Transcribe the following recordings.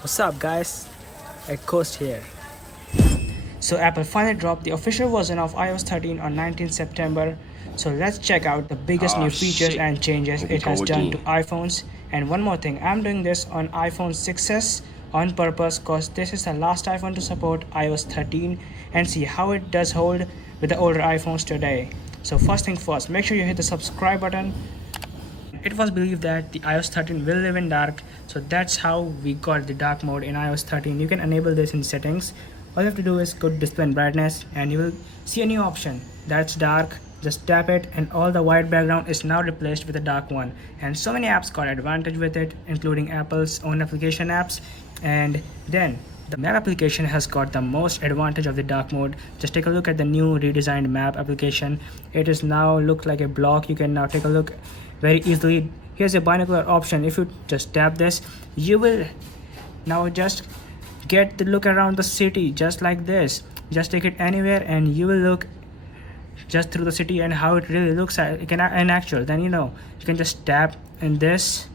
What's up guys, Coast here. So Apple finally dropped the official version of iOS 13 on 19th September. So let's check out the biggest Oh new features shit. and changes Here we it has go done to again. iPhones. And one more thing, I'm doing this on iPhone 6s on purpose because this is the last iPhone to support iOS 13 and see how it does hold with the older iPhones today. So first thing first, make sure you hit the subscribe button. It was believed that the iOS 13 will live in dark, so that's how we got the dark mode in iOS 13. You can enable this in settings. All you have to do is go to display and brightness and you will see a new option that's dark. Just tap it and all the white background is now replaced with a dark one. And so many apps got advantage with it, including Apple's own application apps. And then the map application has got the most advantage of the dark mode. Just take a look at the new redesigned map application. It is now look like a block. You can now take a look very easily. Here's a binocular option. If you just tap this, you will now just get the look around the city just like this. Just take it anywhere and you will look just through the city and how it really looks in actual. Then you can just tap in this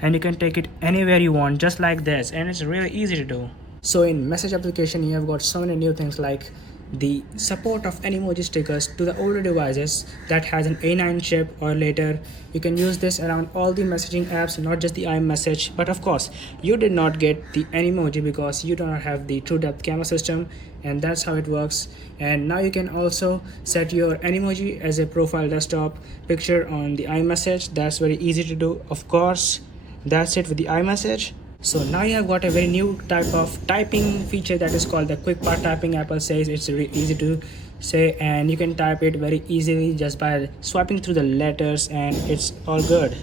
and you can take it anywhere you want just like this, and it's really easy to do. So in message application you have got so many new things like the support of emoji stickers to the older devices that has an A9 chip or later. You can use this around all the messaging apps, not just the iMessage. But of course you did not get the emoji because you do not have the true depth camera system, and that's how it works. And now you can also set your emoji as a profile desktop picture on the iMessage. That's very easy to do. Of course, that's it with the iMessage. So now you have got a very new type of typing feature that is called the quick part typing. Apple says it's really easy to say and you can type it very easily just by swiping through the letters, and it's all good.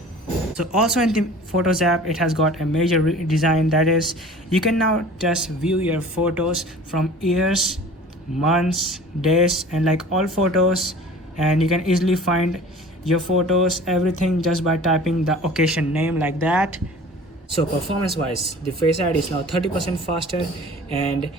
So also in the Photos app, it has got a major redesign. That is, you can now just view your photos from years, months, days, and like all photos, and you can easily find your photos, everything just by typing the occasion name like that. So performance wise, the Face ID is now 30% faster, and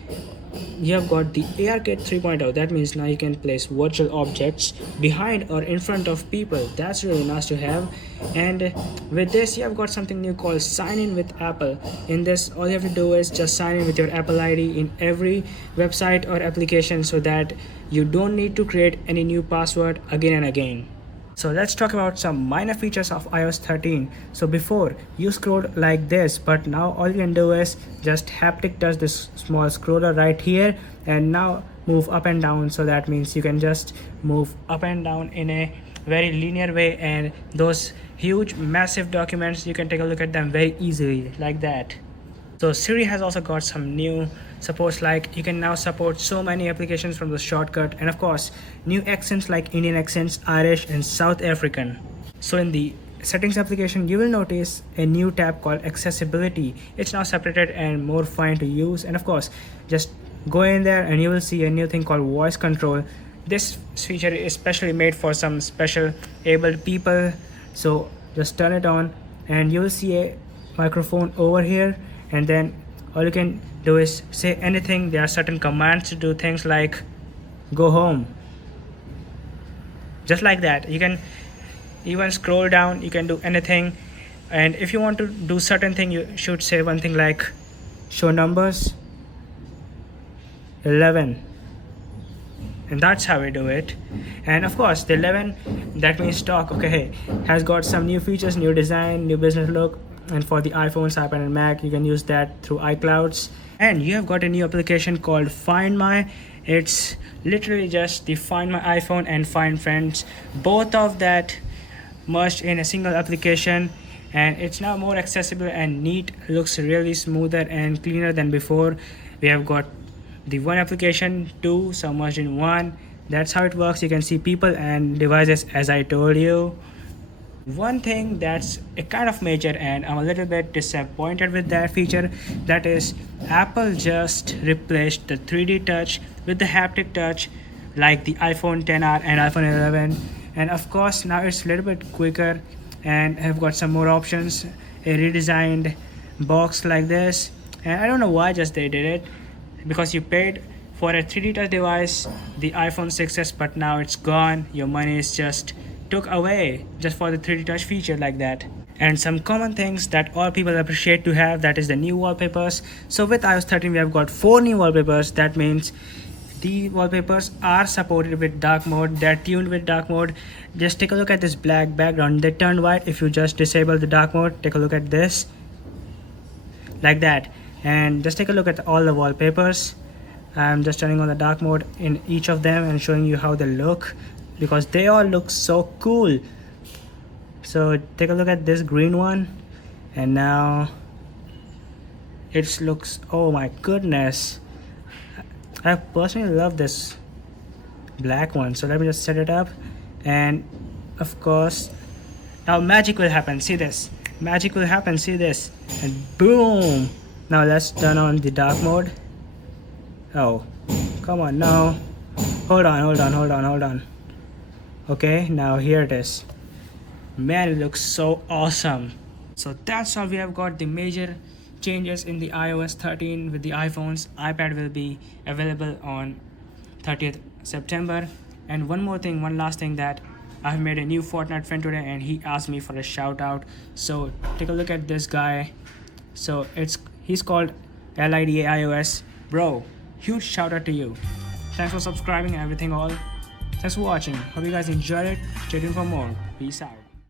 you have got the ARKit 3.0. That means now you can place virtual objects behind or in front of people. That's really nice to have. And with this you have got something new called sign in with Apple. In this, all you have to do is just sign in with your Apple ID in every website or application, so that you don't need to create any new password again and again. So let's talk about some minor features of iOS 13. So before you scrolled like this, but now all you can do is just haptic touch this small scroller right here and now move up and down. So that means you can just move up and down in a very linear way, and those huge massive documents you can take a look at them very easily like that. So Siri has also got some new supports, like you can now support so many applications from the shortcut, and of course new accents like Indian accents, Irish, and South African. So in the settings application you will notice a new tab called accessibility. It's now separated and more fine to use, and of course just go in there and you will see a new thing called voice control. This feature is especially made for some special abled people. So just turn it on and you will see a microphone over here, and then all you can do is say anything. There are certain commands to do things like go home, just like that. You can even scroll down, you can do anything. And if you want to do certain thing, you should say one thing like show numbers 11, and that's how we do it. And of course the 11, that means talk. Okay, has got some new features, new design, new business look. And for the iPhones, iPad, and Mac, you can use that through iClouds. And you have got a new application called Find My. It's literally just the Find My iPhone and Find Friends, both of that merged in a single application. And it's now more accessible and neat, looks really smoother and cleaner than before. We have got the one application, two submerged in one. That's how it works. You can see people and devices as I told you. One thing that's a kind of major, and I'm a little bit disappointed with that feature, that is Apple just replaced the 3D touch with the haptic touch like the iPhone 10R and iPhone 11. And of course now it's a little bit quicker and have got some more options, a redesigned box like this. And I don't know why just they did it, because you paid for a 3D touch device, the iPhone 6s, but now it's gone. Your money is just took away just for the 3D touch feature like that. and some common things that all people appreciate to have, that is the new wallpapers. So with iOS 13 we have got 4 new wallpapers. That means the wallpapers are supported with dark mode, they're tuned with dark mode. Just take a look at this black background, they turn white if you just disable the dark mode. Take a look at this, like that. And just take a look at all the wallpapers. I'm just turning on the dark mode in each of them and showing you how they look, because they all look so cool. So take a look at this green one, and now it looks, oh my goodness, I personally love this black one. So let me just set it up, and of course now magic will happen. See this, magic will happen, see this, and boom. Now let's turn on the dark mode. Oh, come on, no, hold on. Okay, now here it is. Man, it looks so awesome. So that's all. We have got the major changes in the iOS 13 with the iPhones. iPad will be available on 30th September. And one more thing, one last thing, that I've made a new Fortnite friend today and he asked me for a shout out. So take a look at this guy. So he's called LIDA iOS. Bro, huge shout out to you. Thanks for subscribing and everything all. Thanks for watching. Hope you guys enjoyed it. Stay tuned for more. Peace out.